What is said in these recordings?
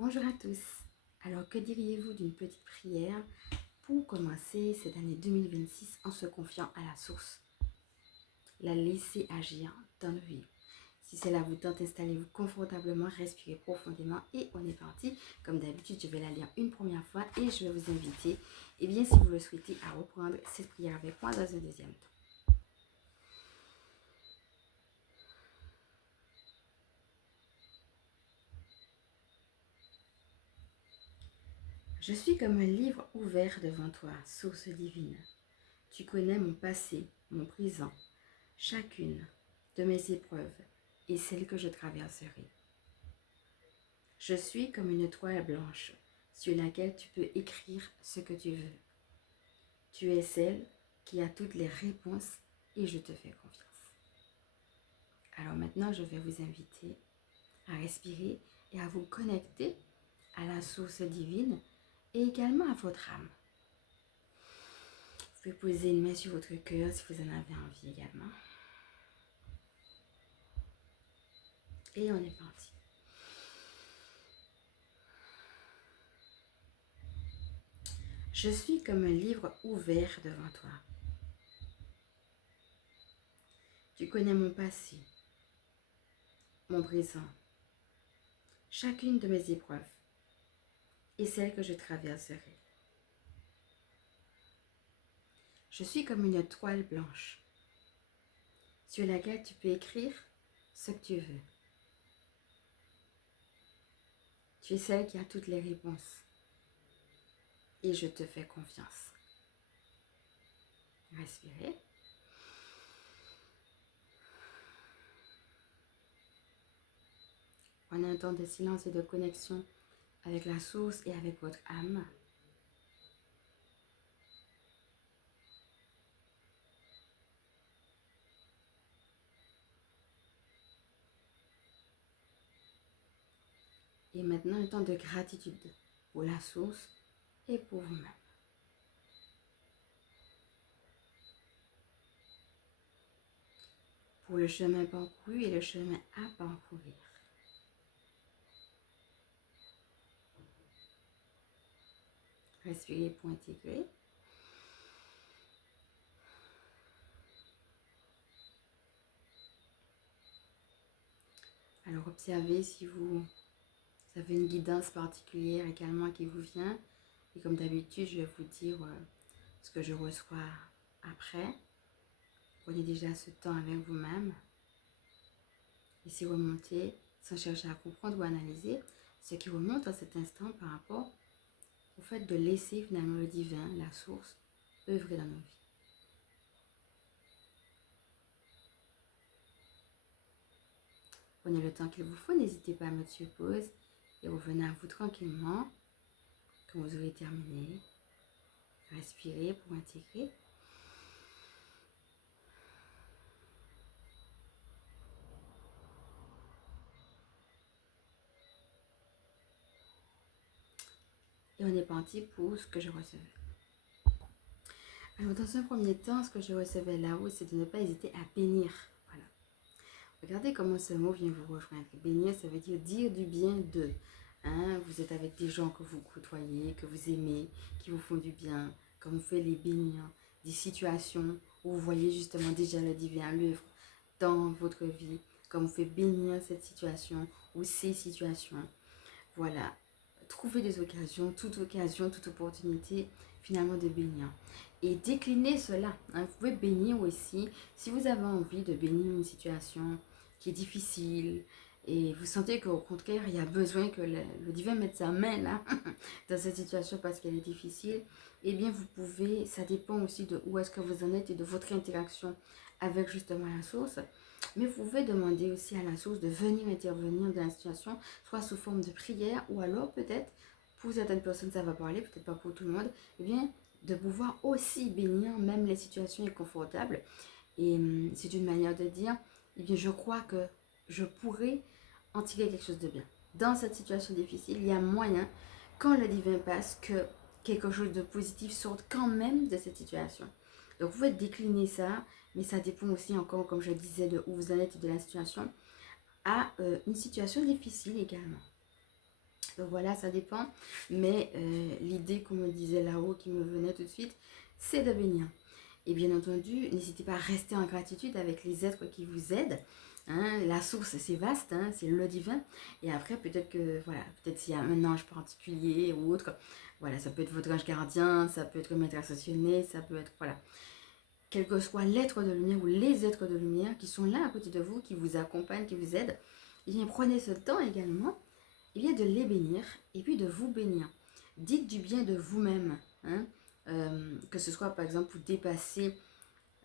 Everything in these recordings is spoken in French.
Bonjour à tous. Alors, que diriez-vous d'une petite prière pour commencer cette année 2026 en se confiant à la source? La laisser agir dans nos vies. Si cela vous tente, installez-vous confortablement, respirez profondément et on est parti. Comme d'habitude, je vais la lire une première fois et je vais vous inviter, si vous le souhaitez, à reprendre cette prière avec moi dans un deuxième temps. Je suis comme un livre ouvert devant toi, source divine. Tu connais mon passé, mon présent, chacune de mes épreuves et celles que je traverserai. Je suis comme une toile blanche sur laquelle tu peux écrire ce que tu veux. Tu es celle qui a toutes les réponses et je te fais confiance. Alors maintenant, je vais vous inviter à respirer et à vous connecter à la source divine et également à votre âme. Vous pouvez poser une main sur votre cœur si vous en avez envie également. Et on est parti. Je suis comme un livre ouvert devant toi. Tu connais mon passé, mon présent, chacune de mes épreuves et celles que je traverserai. Je suis comme une toile blanche sur laquelle tu peux écrire ce que tu veux. Tu es celle qui a toutes les réponses et je te fais confiance. Respirez. Prenez un temps de silence et de connexion avec la source et avec votre âme. Et maintenant, un temps de gratitude pour la source et pour vous-même. Pour le chemin parcouru et le chemin à parcourir. Respirez pour intégrer. Alors observez si vous avez une guidance particulière également qui vous vient. Et comme d'habitude, je vais vous dire ce que je reçois après. Prenez déjà ce temps avec vous-même. Laissez remonter sans chercher à comprendre ou analyser ce qui remonte à cet instant par rapport au fait de laisser finalement le divin, la source, œuvrer dans nos vies. Prenez le temps qu'il vous faut, n'hésitez pas à mettre sur pause et revenez à vous tranquillement quand vous aurez terminé. Respirez pour intégrer. Et on est parti pour ce que je recevais. Alors dans un premier temps, ce que je recevais là-haut, c'est de ne pas hésiter à bénir. Voilà. Regardez comment ce mot vient vous rejoindre. Bénir, ça veut dire du bien d'eux. Hein? Vous êtes avec des gens que vous côtoyez, que vous aimez, qui vous font du bien, comme vous faites les bénir. Des situations où vous voyez justement déjà le divin à l'œuvre dans votre vie, comme vous faites bénir cette situation ou ces situations. Voilà. Trouvez des occasions, toute opportunité finalement de bénir. Et déclinez cela. Hein. Vous pouvez bénir aussi si vous avez envie de bénir une situation qui est difficile et vous sentez qu'au contraire, il y a besoin que le divin mette sa main là dans cette situation parce qu'elle est difficile. Eh bien, vous pouvez, ça dépend aussi de où est-ce que vous en êtes et de votre interaction avec justement la source. Mais vous pouvez demander aussi à la source de venir intervenir dans la situation, soit sous forme de prière ou alors peut-être, pour certaines personnes ça va parler, peut-être pas pour tout le monde, eh bien de pouvoir aussi bénir même les situations inconfortables. Et c'est une manière de dire, eh bien je crois que je pourrais en tirer quelque chose de bien. Dans cette situation difficile, il y a moyen, quand le divin passe, que quelque chose de positif sorte quand même de cette situation. Donc vous pouvez décliner ça, mais ça dépend aussi encore, comme je disais, de où vous en êtes de la situation, à une situation difficile également. Donc voilà, ça dépend. Mais l'idée, comme me disait là-haut, qui me venait tout de suite, c'est de bénir. Et bien entendu, n'hésitez pas à rester en gratitude avec les êtres qui vous aident. Hein, la source, c'est vaste, hein, c'est le divin. Et après, peut-être que, voilà, peut-être s'il y a un ange particulier ou autre, voilà, ça peut être votre ange gardien, ça peut être le maître ascensionné, ça peut être, voilà, quel que soit l'être de lumière ou les êtres de lumière qui sont là à côté de vous, qui vous accompagnent, qui vous aident, et bien prenez ce temps également, et bien de les bénir et puis de vous bénir. Dites du bien de vous-même, hein, que ce soit par exemple pour dépasser,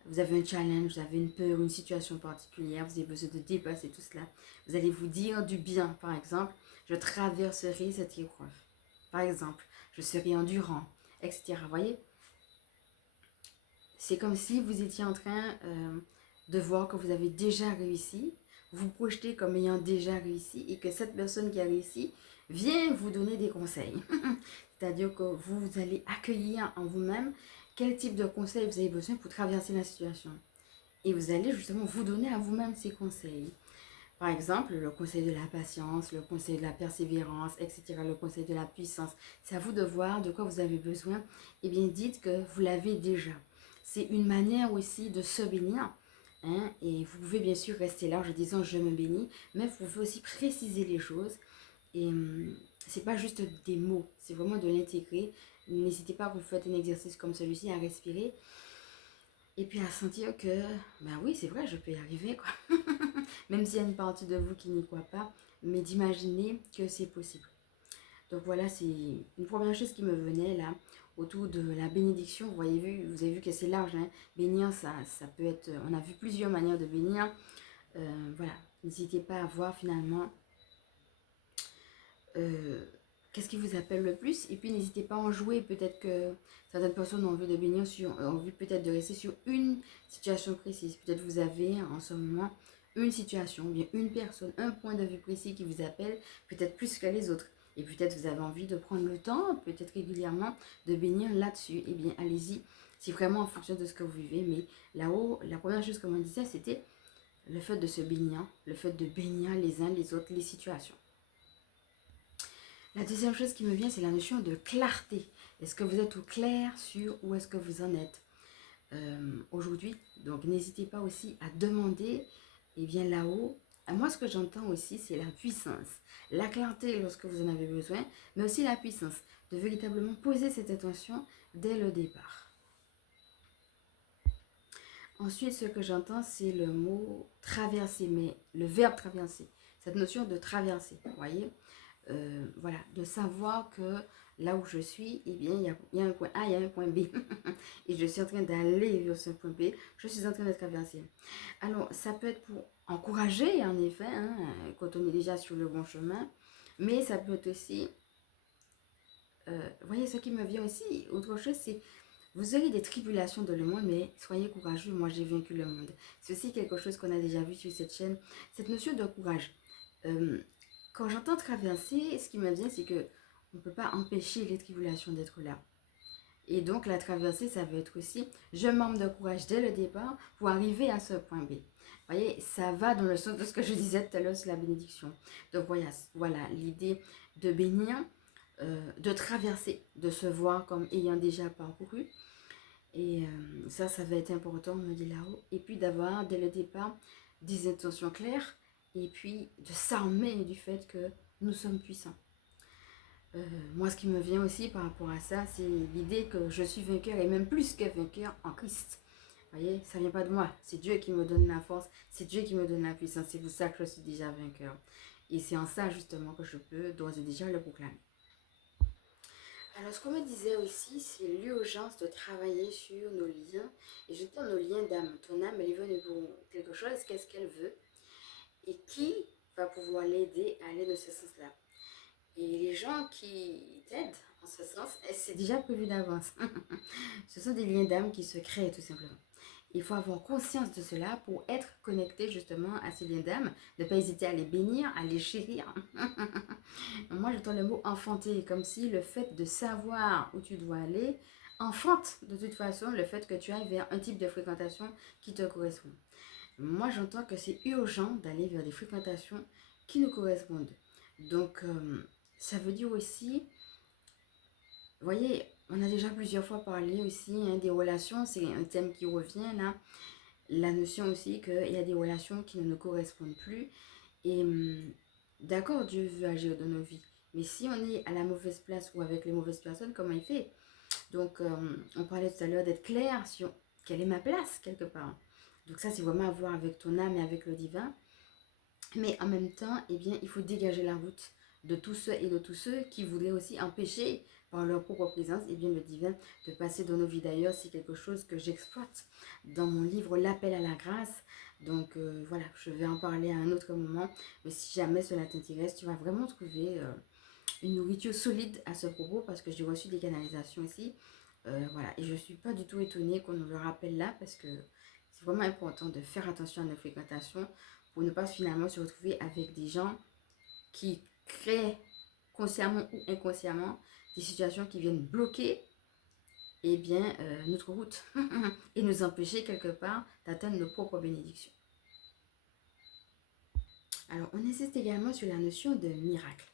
vous avez un challenge, vous avez une peur, une situation particulière, vous avez besoin de dépasser tout cela. Vous allez vous dire du bien, par exemple, je traverserai cette épreuve. Par exemple, je serai endurant, etc. Vous voyez, c'est comme si vous étiez en train de voir que vous avez déjà réussi, vous projetez comme ayant déjà réussi et que cette personne qui a réussi vient vous donner des conseils. C'est-à-dire que vous allez accueillir en vous-même quel type de conseils vous avez besoin pour traverser la situation. Et vous allez justement vous donner à vous-même ces conseils. Par exemple, le conseil de la patience, le conseil de la persévérance, etc., le conseil de la puissance. C'est à vous de voir de quoi vous avez besoin. Et bien, dites que vous l'avez déjà. C'est une manière aussi de se bénir. Hein, et vous pouvez bien sûr rester large en disant je me bénis, mais vous pouvez aussi préciser les choses. Et c'est pas juste des mots, c'est vraiment de l'intégrer. N'hésitez pas, vous faites un exercice comme celui-ci, à respirer. Et puis à sentir que, ben oui, c'est vrai, je peux y arriver, quoi. Même s'il y a une partie de vous qui n'y croit pas, mais d'imaginer que c'est possible. Donc voilà, c'est une première chose qui me venait là, autour de la bénédiction. Vous avez vu que c'est large, hein. Bénir, ça peut être, on a vu plusieurs manières de bénir. Voilà, n'hésitez pas à voir finalement qu'est-ce qui vous appelle le plus. Et puis n'hésitez pas à en jouer. Peut-être que certaines personnes ont envie de bénir ont envie peut-être de rester sur une situation précise. Peut-être vous avez en ce moment une situation, ou bien une personne, un point de vue précis qui vous appelle, peut-être plus que les autres. Et peut-être vous avez envie de prendre le temps, peut-être régulièrement, de bénir là-dessus. Eh bien, allez-y. C'est vraiment en fonction de ce que vous vivez. Mais là-haut, la première chose, comme on disait, c'était le fait de se bénir, le fait de bénir les uns les autres, les situations. La deuxième chose qui me vient, c'est la notion de clarté. Est-ce que vous êtes au clair sur où est-ce que vous en êtes aujourd'hui? Donc, n'hésitez pas aussi à demander, et bien là-haut, moi, ce que j'entends aussi, c'est la puissance. La clarté lorsque vous en avez besoin, mais aussi la puissance de véritablement poser cette attention dès le départ. Ensuite, ce que j'entends, c'est le mot traverser, mais le verbe traverser. Cette notion de traverser, vous voyez, voilà, de savoir que là où je suis, eh bien, il y a un point A, il y a un point B. Et je suis en train d'aller vers ce point B. Je suis en train de traverser. Alors, ça peut être pour encourager, en effet, hein, quand on est déjà sur le bon chemin. Mais ça peut être aussi, vous voyez, ce qui me vient aussi, autre chose, c'est vous aurez des tribulations dans le monde, mais soyez courageux, moi j'ai vaincu le monde. C'est aussi quelque chose qu'on a déjà vu sur cette chaîne, cette notion de courage. Quand j'entends traverser, ce qui me vient, c'est que on ne peut pas empêcher les tribulations d'être là. Et donc la traversée, ça veut être aussi, je manque de courage dès le départ pour arriver à ce point B. Vous voyez, ça va dans le sens de ce que je disais tout à l'heure sur la bénédiction. Donc voilà l'idée de bénir, de traverser, de se voir comme ayant déjà parcouru. Et ça va être important, me dit là-haut. Et puis d'avoir, dès le départ, des intentions claires. Et puis de s'armer du fait que nous sommes puissants. Moi, ce qui me vient aussi par rapport à ça, c'est l'idée que je suis vainqueur et même plus que vainqueur en Christ. Vous voyez, ça ne vient pas de moi. C'est Dieu qui me donne la force. C'est Dieu qui me donne la puissance. C'est pour ça que je suis déjà vainqueur. Et c'est en ça, justement, que je peux d'ores et déjà le proclamer. Alors, ce qu'on me disait aussi, c'est l'urgence de travailler sur nos liens. Et je dis nos liens d'âme. Ton âme, elle est venue pour quelque chose, qu'est-ce qu'elle veut? Et qui va pouvoir l'aider à aller de ce sens-là? Et les gens qui t'aident en ce sens, c'est déjà prévu d'avance. Ce sont des liens d'âme qui se créent tout simplement. Il faut avoir conscience de cela pour être connecté justement à ces liens d'âme, ne pas hésiter à les bénir, à les chérir. Moi, j'entends le mot enfanter, comme si le fait de savoir où tu dois aller enfante de toute façon le fait que tu ailles vers un type de fréquentation qui te correspond. Moi, j'entends que c'est urgent d'aller vers des fréquentations qui nous correspondent. Donc, ça veut dire aussi, vous voyez, on a déjà plusieurs fois parlé aussi des relations, c'est un thème qui revient là. La notion aussi qu'il y a des relations qui ne nous correspondent plus. Et d'accord, Dieu veut agir dans nos vies. Mais si on est à la mauvaise place ou avec les mauvaises personnes, comment il fait? Donc, on parlait tout à l'heure d'être clair sur quelle est ma place quelque part. Donc ça, c'est vraiment à voir avec ton âme et avec le divin. Mais en même temps, eh bien, il faut dégager la route de tous ceux et de tous ceux qui voudraient aussi empêcher par leur propre présence, eh bien, le divin de passer dans nos vies. D'ailleurs, c'est quelque chose que j'exploite dans mon livre L'appel à la grâce. Donc voilà, je vais en parler à un autre moment. Mais si jamais cela t'intéresse, tu vas vraiment trouver une nourriture solide à ce propos parce que j'ai reçu des canalisations ici. Voilà, et je ne suis pas du tout étonnée qu'on nous le rappelle là parce que c'est vraiment important de faire attention à nos fréquentations pour ne pas finalement se retrouver avec des gens qui créent consciemment ou inconsciemment des situations qui viennent bloquer eh bien, notre route et nous empêcher quelque part d'atteindre nos propres bénédictions. Alors, on insiste également sur la notion de miracle.